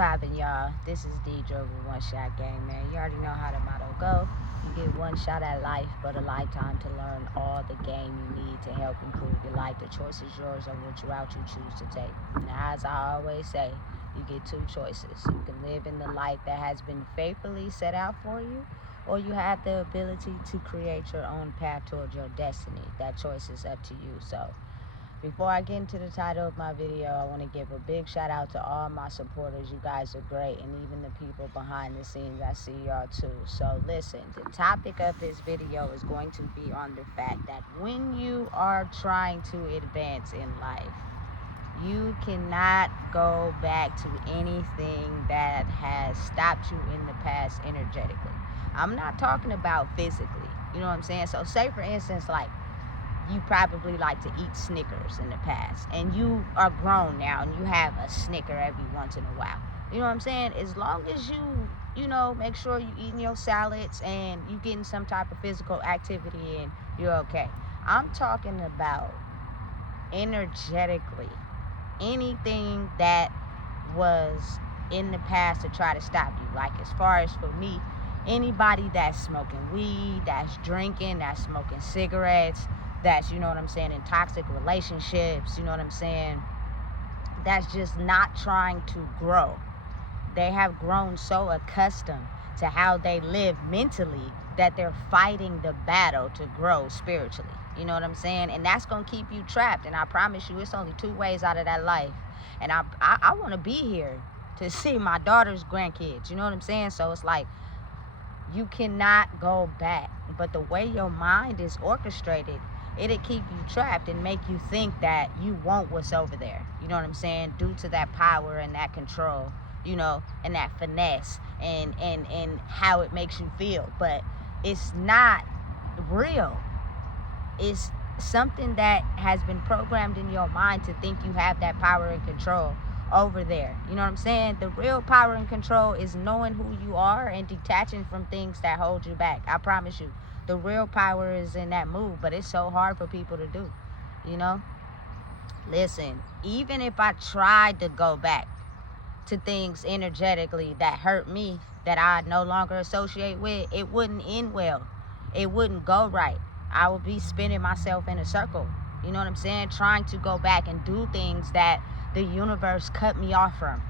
poppin', y'all? This is Deidre with One Shot Game, man. You already know how the motto go. You get one shot at life, but a lifetime to learn all the game you need to help improve your life. The choice is yours on which route you choose to take. Now, as I always say, you get two choices. You can live in the life that has been faithfully set out for you, or you have the ability to create your own path towards your destiny. That choice is up to you. So, before I get into the title of my video, I want to give a big shout out to all my supporters. You guys are great, and even the people behind the scenes, I see y'all too. So listen, the topic of this video is going to be on the fact that when you are trying to advance in life, you cannot go back to anything that has stopped you in the past energetically. I'm not talking about physically, you know what I'm saying? So say for instance, like, you probably like to eat Snickers in the past, and you are grown now and you have a Snicker every once in a while. You know what I'm saying? As long as you know, make sure you eating your salads and you getting some type of physical activity in, you're okay. I'm talking about energetically. Anything that was in the past to try to stop you. Like, as far as for me, anybody that's smoking weed, that's drinking, that's smoking cigarettes, that's, you know what I'm saying, in toxic relationships, you know what I'm saying, that's just not trying to grow. They have grown so accustomed to how they live mentally that they're fighting the battle to grow spiritually. You know what I'm saying? And that's going to keep you trapped. And I promise you, it's only two ways out of that life. And I want to be here to see my daughter's grandkids. You know what I'm saying? So it's like, you cannot go back. But the way your mind is orchestrated, it'll keep you trapped and make you think that you want what's over there. You know what I'm saying? Due to that power and that control, you know, and that finesse and how it makes you feel. But it's not real. It's something that has been programmed in your mind to think you have that power and control over there. You know what I'm saying? The real power and control is knowing who you are and detaching from things that hold you back. I promise you, the real power is in that move, but it's so hard for people to do, you know? Listen, even if I tried to go back to things energetically that hurt me, that I no longer associate with, it wouldn't end well. It wouldn't go right. I would be spinning myself in a circle. You know what I'm saying? Trying to go back and do things that the universe cut me off from.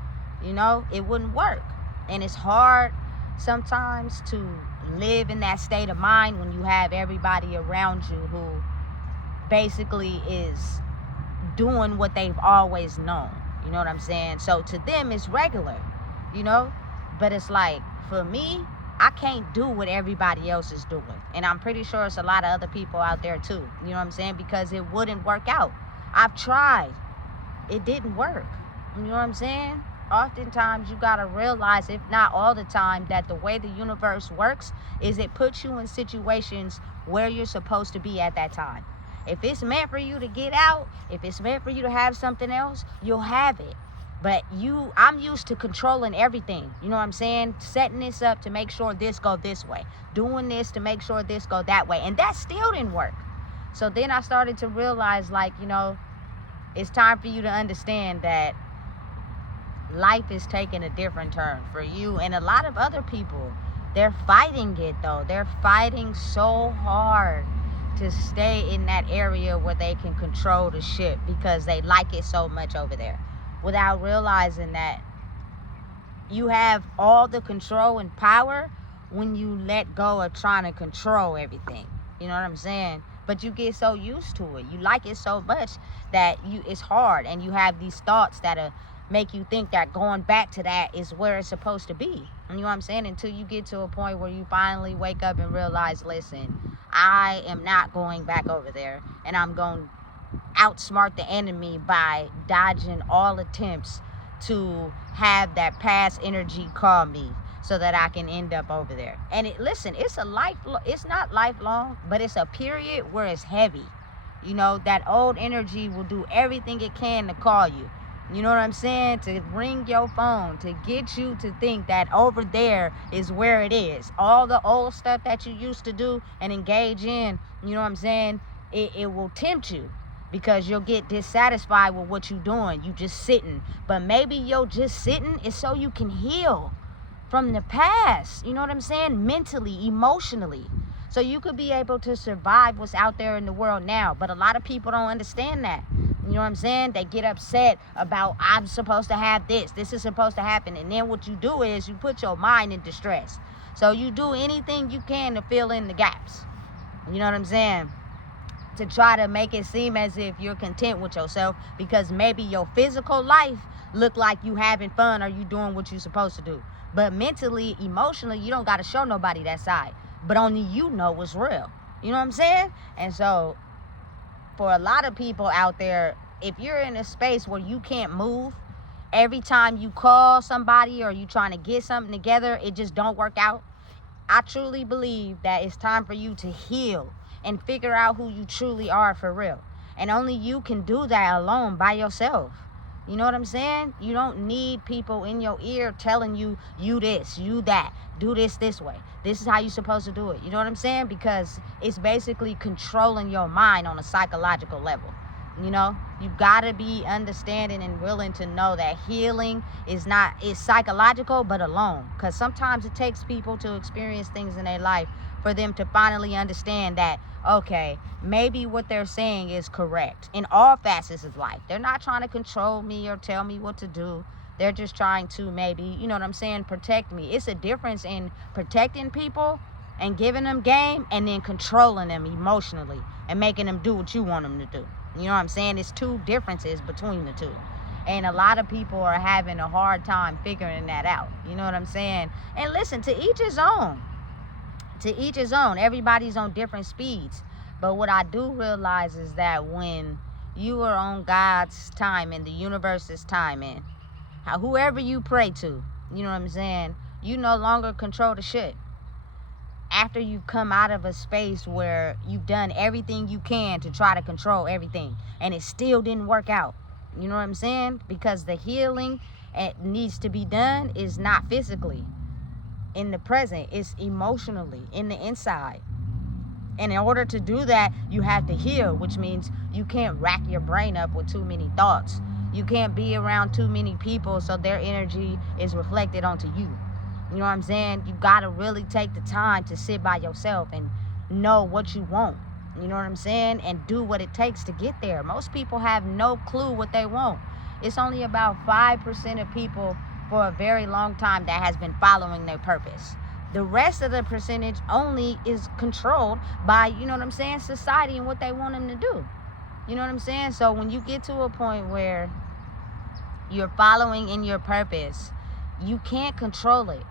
You know, it wouldn't work. And it's hard sometimes to live in that state of mind when you have everybody around you who basically is doing what they've always known. You know what I'm saying? So to them, it's regular, you know? But it's like, for me, I can't do what everybody else is doing. And I'm pretty sure it's a lot of other people out there too. You know what I'm saying? Because it wouldn't work out. I've tried. It didn't work. You know what I'm saying? Oftentimes you gotta realize, if not all the time, that the way the universe works is it puts you in situations where you're supposed to be at that time. If it's meant for you to get out, if it's meant for you to have something else, you'll have it. But I'm used to controlling everything. You know what I'm saying? Setting this up to make sure this go this way. Doing this to make sure this go that way. And that still didn't work. So then I started to realize, like, you know, it's time for you to understand that life is taking a different turn for you and a lot of other people. They're fighting it though. They're fighting so hard to stay in that area where they can control the ship because they like it so much over there, without realizing that you have all the control and power when you let go of trying to control everything. You know what I'm saying? But you get so used to it. You like it so much that it's hard, and you have these thoughts that make you think that going back to that is where it's supposed to be. You know what I'm saying? Until you get to a point where you finally wake up and realize, listen, I am not going back over there, and I'm going to outsmart the enemy by dodging all attempts to have that past energy call me so that I can end up over there. And listen, it's not lifelong, but it's a period where it's heavy. You know, that old energy will do everything it can to call you. You know what I'm saying? To ring your phone, to get you to think that over there is where it is. All the old stuff that you used to do and engage in, you know what I'm saying? It will tempt you because you'll get dissatisfied with what you're doing. You just sitting. But maybe your just sitting is so you can heal from the past. You know what I'm saying? Mentally, emotionally. So you could be able to survive what's out there in the world now. But a lot of people don't understand that. You know what I'm saying? They get upset about, I'm supposed to have this. This is supposed to happen. And then what you do is you put your mind in distress. So you do anything you can to fill in the gaps. You know what I'm saying? To try to make it seem as if you're content with yourself, because maybe your physical life look like you having fun or you doing what you're supposed to do. But mentally, emotionally, you don't got to show nobody that side. But only you know what's real. You know what I'm saying? And so for a lot of people out there, if you're in a space where you can't move, every time you call somebody or you trying to get something together, it just don't work out. I truly believe that it's time for you to heal and figure out who you truly are for real. And only you can do that alone by yourself. You know what I'm saying? You don't need people in your ear telling you, you this, you that, do this way. This is how you're supposed to do it. You know what I'm saying? Because it's basically controlling your mind on a psychological level. You know, you gotta be understanding and willing to know that healing is psychological, but alone. Because sometimes it takes people to experience things in their life for them to finally understand that, okay, maybe what they're saying is correct in all facets of life. They're not trying to control me or tell me what to do. They're just trying to maybe, you know what I'm saying, protect me. It's a difference in protecting people and giving them game and then controlling them emotionally and making them do what you want them to do. You know what I'm saying? It's two differences between the two. And a lot of people are having a hard time figuring that out. You know what I'm saying? And listen, to each his own. To each his own. Everybody's on different speeds. But what I do realize is that when you are on God's time and the universe's time, and whoever you pray to, you know what I'm saying, you no longer control the shit. After you come out of a space where you've done everything you can to try to control everything and it still didn't work out. You know what I'm saying? Because the healing it needs to be done is not physically in the present, it's emotionally in the inside. And in order to do that, you have to heal, which means you can't rack your brain up with too many thoughts. You can't be around too many people so their energy is reflected onto you. You know what I'm saying? You got to really take the time to sit by yourself and know what you want. You know what I'm saying? And do what it takes to get there. Most people have no clue what they want. It's only about 5% of people for a very long time that has been following their purpose. The rest of the percentage only is controlled by, you know what I'm saying, society and what they want them to do. You know what I'm saying? So when you get to a point where you're following in your purpose, you can't control it.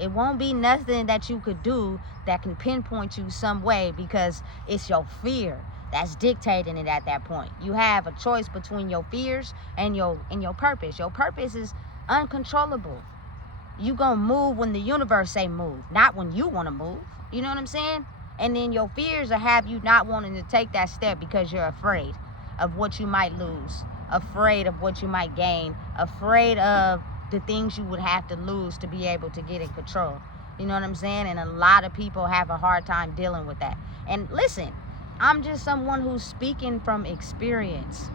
It won't be nothing that you could do that can pinpoint you some way, because it's your fear that's dictating it at that point. You have a choice between your fears and your purpose. Your purpose is uncontrollable. You gonna move when the universe say move, not when you want to move. You know what I'm saying? And then your fears will have you not wanting to take that step because you're afraid of what you might lose, afraid of what you might gain, afraid of the things you would have to lose to be able to get in control. You know what I'm saying? And a lot of people have a hard time dealing with that. And listen, I'm just someone who's speaking from experience.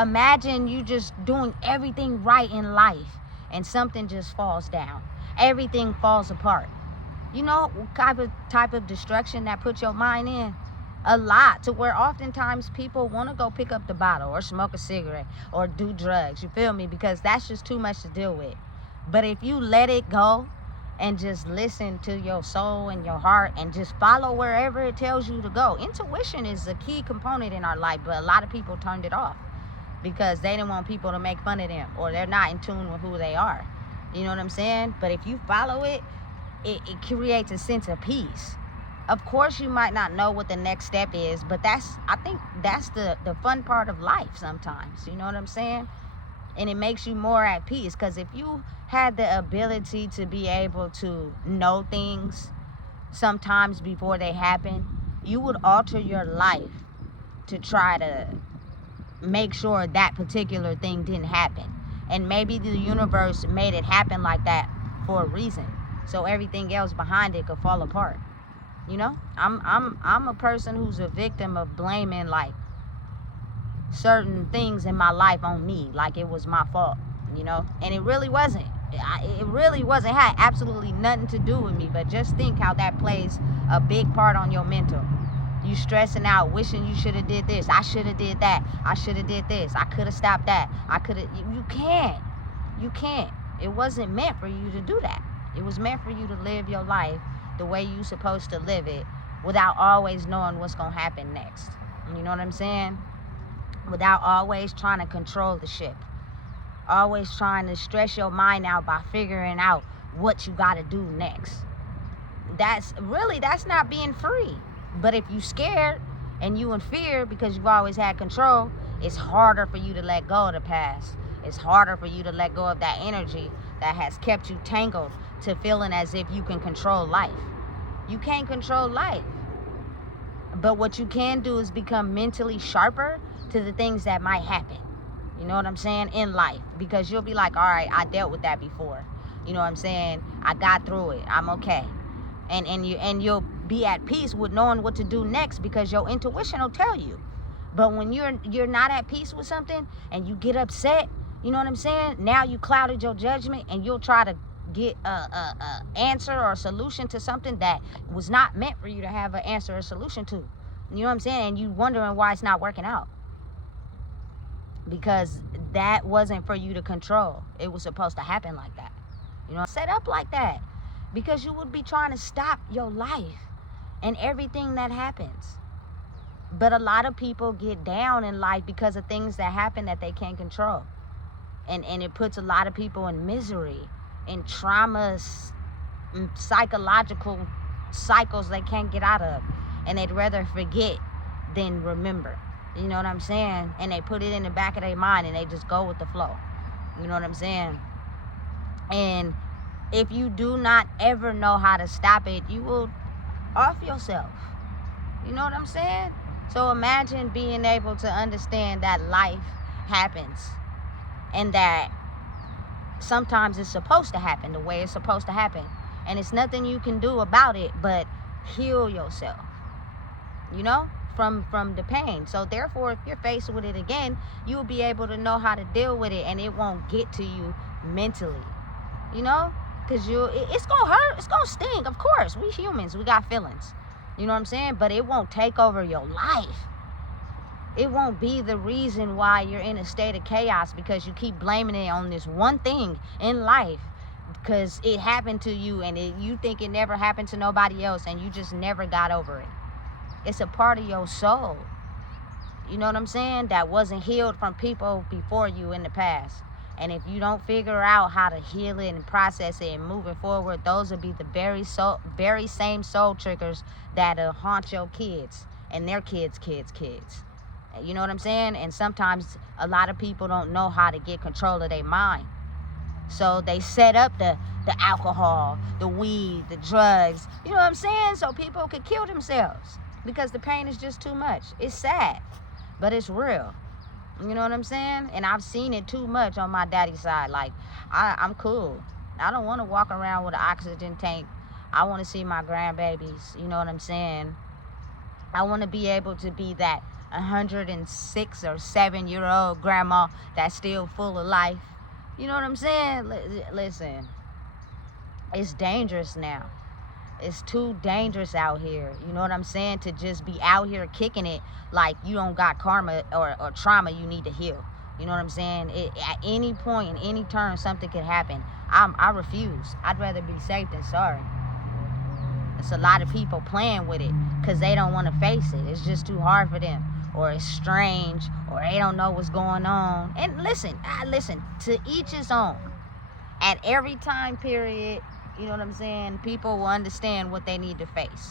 Imagine you just doing everything right in life and something just falls down. Everything falls apart. You know what type of destruction that puts your mind in? A lot, to where oftentimes people want to go pick up the bottle or smoke a cigarette or do drugs. You feel me? Because that's just too much to deal with. But if you let it go and just listen to your soul and your heart and just follow wherever it tells you to go. Intuition is a key component in our life, but a lot of people turned it off because they didn't want people to make fun of them, or they're not in tune with who they are. You know what I'm saying? But if you follow it, it creates a sense of peace. Of course, you might not know what the next step is, but I think that's the fun part of life sometimes. You know what I'm saying? And it makes you more at peace, because if you had the ability to be able to know things sometimes before they happen, you would alter your life to try to make sure that particular thing didn't happen. And maybe the universe made it happen like that for a reason, so everything else behind it could fall apart. You know, I'm a person who's a victim of blaming like certain things in my life on me, like it was my fault, and it really wasn't. It really wasn't. It had absolutely nothing to do with me. But just think how that plays a big part on your mental. You stressing out, wishing you should have did this. I should have did that. I should have did this. I could have stopped that. I could have. You can't. You can't. It wasn't meant for you to do that. It was meant for you to live your life the way you're supposed to live it, without always knowing what's going to happen next. You know what I'm saying? Without always trying to control the ship. Always trying to stress your mind out by figuring out what you got to do next. That's not being free. But if you scared and you in fear because you've always had control, it's harder for you to let go of the past. It's harder for you to let go of that energy that has kept you tangled to feeling as if you can control life. You can't control life. But what you can do is become mentally sharper to the things that might happen. You know what I'm saying? In life. Because you'll be like, all right, I dealt with that before. You know what I'm saying? I got through it. I'm okay. And you'll be at peace with knowing what to do next, because your intuition will tell you. But when you're not at peace with something and you get upset, you know what I'm saying? Now you clouded your judgment and you'll try to get a answer or a solution to something that was not meant for you to have an answer or solution to. You know what I'm saying? And you wondering why it's not working out. Because that wasn't for you to control. It was supposed to happen like that. Set up like that. Because you would be trying to stop your life and everything that happens. But a lot of people get down in life because of things that happen that they can't control. And it puts a lot of people in misery, in traumas, in psychological cycles they can't get out of. And they'd rather forget than remember. You know what I'm saying? And they put it in the back of their mind and they just go with the flow. You know what I'm saying? And if you do not ever know how to stop it, you will off yourself. You know what I'm saying? So imagine being able to understand that life happens and that sometimes it's supposed to happen the way it's supposed to happen. And it's nothing you can do about it but heal yourself, from the pain. So therefore, if you're faced with it again, you'll be able to know how to deal with it, and it won't get to you mentally, because it's gonna hurt, it's gonna sting. Of course, we humans, we got feelings, you know what I'm saying? But it won't take over your life. It won't be the reason why you're in a state of chaos, because you keep blaming it on this one thing in life because it happened to you, and you think it never happened to nobody else, and you just never got over it. It's a part of your soul, you know what I'm saying, that wasn't healed from people before you in the past. And if you don't figure out how to heal it and process it and move it forward, those will be the very same soul triggers that'll haunt your kids and their kids' kids. You know what I'm saying? And sometimes a lot of people don't know how to get control of their mind. So they set up the alcohol, the weed, the drugs, you know what I'm saying? So people could kill themselves because the pain is just too much. It's sad, but it's real. You know what I'm saying? And I've seen it too much on my daddy's side. Like, I'm cool. I don't want to walk around with an oxygen tank. I want to see my grandbabies. You know what I'm saying? I want to be able to be that 106 or 7-year-old grandma that's still full of life. You know what I'm saying? Listen, it's dangerous now. It's too dangerous out here. You know what I'm saying? To just be out here kicking it like you don't got karma or trauma you need to heal. You know what I'm saying? At any point, in any turn, something could happen. I refuse. I'd rather be safe than sorry. It's a lot of people playing with it because they don't want to face it. It's just too hard for them. Or it's strange, or they don't know what's going on. And listen, to each his own. At every time period, you know what I'm saying, people will understand what they need to face.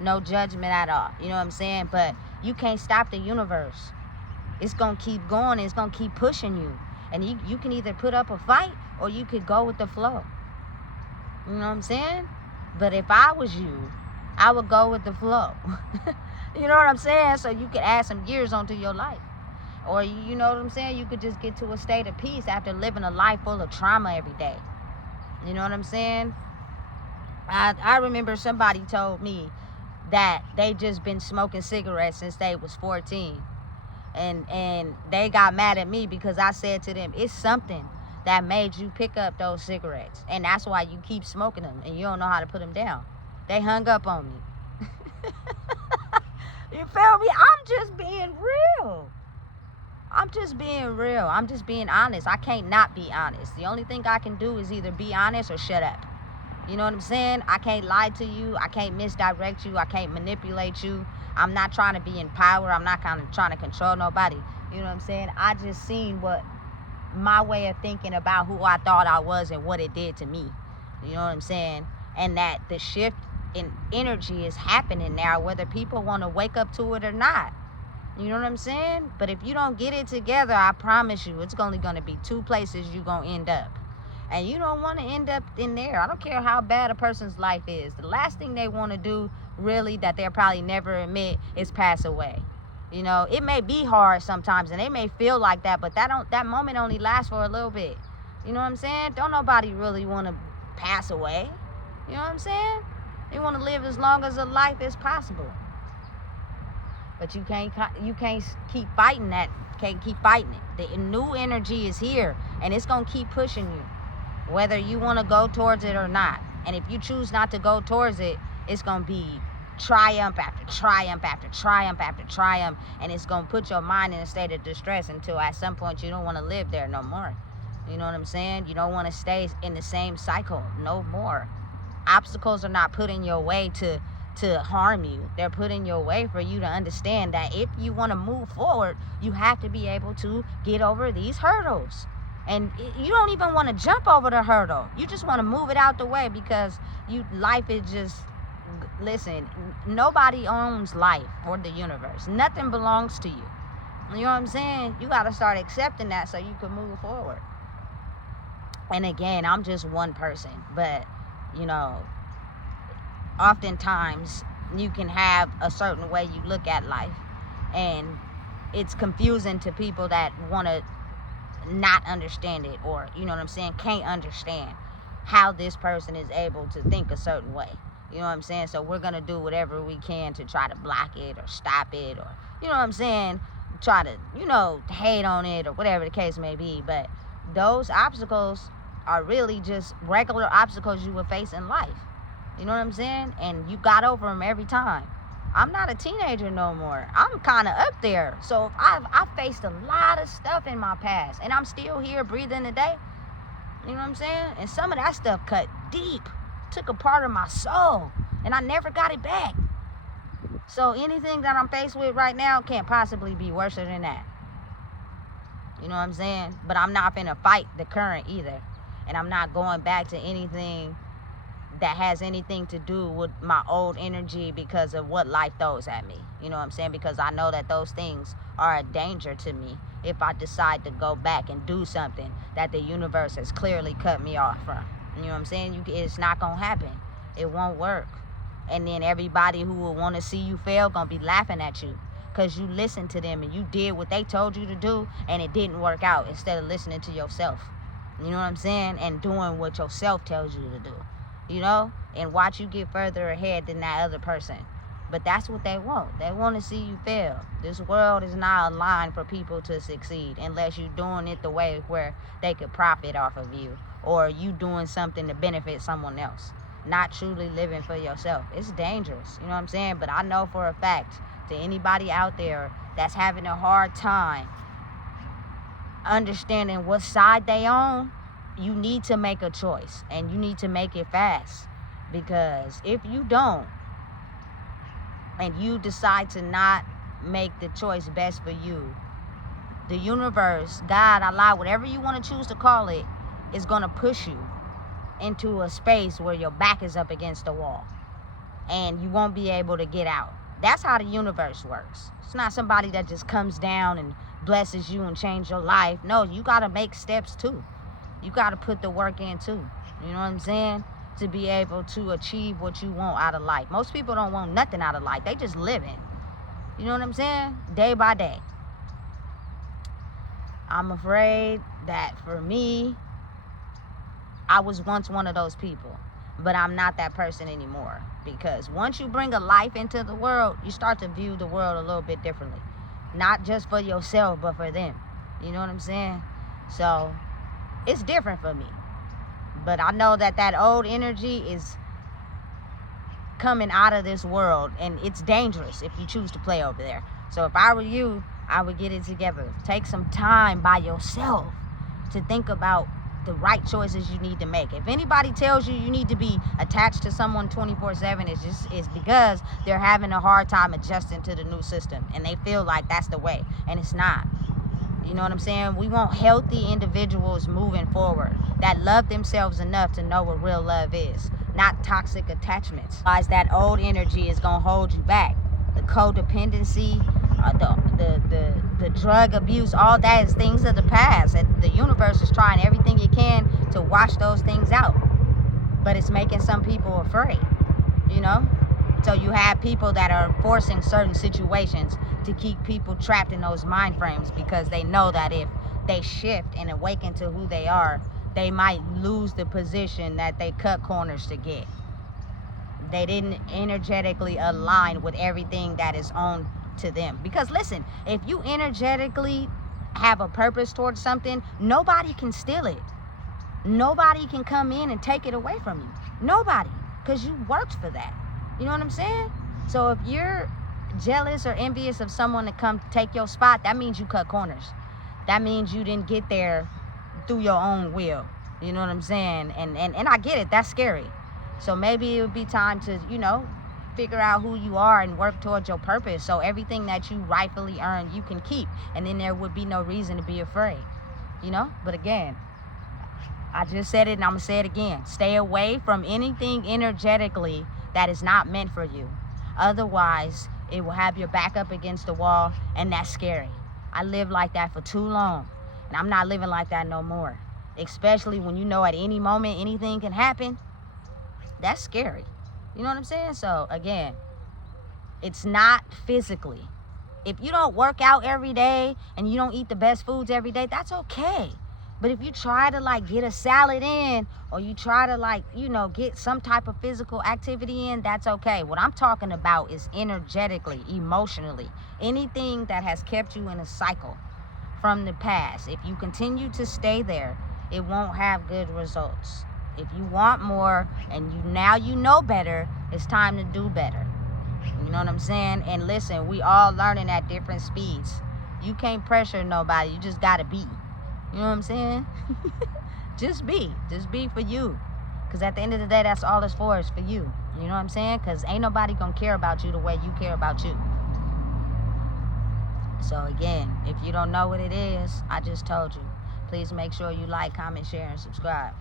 No judgment at all, you know what I'm saying? But you can't stop the universe. It's going to keep going, and it's going to keep pushing you. And you can either put up a fight, or you could go with the flow. You know what I'm saying? But if I was you, I would go with the flow. You know what I'm saying? So you could add some years onto your life. Or, you know what I'm saying? You could just get to a state of peace after living a life full of trauma every day. You know what I'm saying? I remember somebody told me that they just been smoking cigarettes since they was 14. And they got mad at me because I said to them, it's something that made you pick up those cigarettes, and that's why you keep smoking them and you don't know how to put them down. They hung up on me. You feel me? I'm just being real. I'm just being real. I'm just being honest. I can't not be honest. The only thing I can do is either be honest or shut up. You know what I'm saying? I can't lie to you. I can't misdirect you. I can't manipulate you. I'm not trying to be in power. I'm not kind of trying to control nobody. You know what I'm saying? I just seen what my way of thinking about who I thought I was and what it did to me. You know what I'm saying? And that the shift in energy is happening now, whether people want to wake up to it or not. You know what I'm saying? But if you don't get it together, I promise you, it's only going to be two places you're going to end up. And you don't want to end up in there. I don't care how bad a person's life is. The last thing they want to do, really, that they'll probably never admit, is pass away. You know, it may be hard sometimes, and they may feel like that, but that moment only lasts for a little bit. You know what I'm saying? Don't nobody really want to pass away. You know what I'm saying? They want to live as long as a life as possible. But you can't keep fighting that. Can't keep fighting it. The new energy is here, and it's going to keep pushing you, whether you want to go towards it or not. And if you choose not to go towards it, it's going to be triumph after triumph after triumph after triumph, and it's going to put your mind in a state of distress until at some point you don't want to live there no more. You know what I'm saying? You don't want to stay in the same cycle no more. Obstacles are not put in your way to harm you. They're put in your way for you to understand that if you want to move forward, you have to be able to get over these hurdles. And you don't even want to jump over the hurdle. You just want to move it out the way, because life is just, listen, nobody owns life or the universe. Nothing belongs to you. You know what I'm saying? You got to start accepting that so you can move forward. And again, I'm just one person, but you know, oftentimes you can have a certain way you look at life, and it's confusing to people that want to not understand it, or you know what I'm saying, can't understand how this person is able to think a certain way. You know what I'm saying? So we're gonna do whatever we can to try to block it or stop it, or you know what I'm saying, try to, you know, hate on it or whatever the case may be. But those obstacles are really just regular obstacles you would face in life. You know what I'm saying? And you got over them every time. I'm not a teenager no more. I'm kind of up there. So I've faced a lot of stuff in my past, and I'm still here breathing today. You know what I'm saying? And some of that stuff cut deep, took a part of my soul, and I never got it back. So anything that I'm faced with right now can't possibly be worse than that. You know what I'm saying? But I'm not finna fight the current either. And I'm not going back to anything that has anything to do with my old energy because of what life throws at me. You know what I'm saying? Because I know that those things are a danger to me if I decide to go back and do something that the universe has clearly cut me off from. You know what I'm saying? It's not going to happen. It won't work. And then everybody who will want to see you fail going to be laughing at you because you listened to them and you did what they told you to do and it didn't work out, instead of listening to yourself. You know what I'm saying? And doing what yourself tells you to do. You know? And watch you get further ahead than that other person. But that's what they want. They want to see you fail. This world is not aligned for people to succeed unless you're doing it the way where they could profit off of you, or you doing something to benefit someone else, not truly living for yourself. It's dangerous, you know what I'm saying? But I know for a fact, to anybody out there that's having a hard time understanding what side they on, you need to make a choice, and you need to make it fast. Because if you don't, and you decide to not make the choice best for you, the universe, God, Allah, whatever you want to choose to call it, is going to push you into a space where your back is up against the wall and you won't be able to get out. That's how the universe works. It's not somebody that just comes down and blesses you and changes your life. No, you got to make steps too. You got to put the work in too. You know what I'm saying? To be able to achieve what you want out of life. Most people don't want nothing out of life. They just living. You know what I'm saying? Day by day. I'm afraid that for me, I was once one of those people, but I'm not that person anymore. Because once you bring a life into the world, you start to view the world a little bit differently. not just for yourself, but for them. You know what I'm saying? So it's different for me. But I know that old energy is coming out of this world, and it's dangerous if you choose to play over there. So if I were you, I would get it together. Take some time by yourself to think about the right choices you need to make. If anybody tells you you need to be attached to someone 24/7, it's because they're having a hard time adjusting to the new system, and they feel like that's the way, and it's not. You know what I'm saying? We want healthy individuals moving forward that love themselves enough to know what real love is, not toxic attachments. Otherwise, that old energy is gonna hold you back. The codependency, the drug abuse, all that is things of the past, and the universe is trying everything it can to wash those things out. But it's making some people afraid, you know? So you have people that are forcing certain situations to keep people trapped in those mind frames, because they know that if they shift and awaken to who they are, they might lose the position that they cut corners to get. They didn't energetically align with everything that is on to them. Because listen, if you energetically have a purpose towards something, nobody can steal it. Nobody can come in and take it away from you. Nobody, because you worked for that. You know what I'm saying? So if you're jealous or envious of someone to come take your spot, that means you cut corners. That means you didn't get there through your own will. You know what I'm saying? And I get it, that's scary. So maybe it would be time to, figure out who you are and work towards your purpose, so everything that you rightfully earned you can keep, and then there would be no reason to be afraid. But again, I just said it and I'm gonna say it again. Stay away from anything energetically that is not meant for you. Otherwise, it will have your back up against the wall, and that's scary. I lived like that for too long, and I'm not living like that no more. Especially when you know at any moment anything can happen. That's scary. You know what I'm saying? So again, it's not physically. If you don't work out every day and you don't eat the best foods every day, that's okay. But if you try to get a salad in, or you try to get some type of physical activity in, that's okay. What I'm talking about is energetically, emotionally, anything that has kept you in a cycle from the past. If you continue to stay there, it won't have good results. If you want more and you know better, it's time to do better. You know what I'm saying? And listen, we all learning at different speeds. You can't pressure nobody. You just gotta be. You know what I'm saying? Just be for you. Because at the end of the day, that's all it's for, is for you. You know what I'm saying? Because ain't nobody gonna care about you the way you care about you. So again, if you don't know what it is, I just told you. Please make sure you like, comment, share, and subscribe.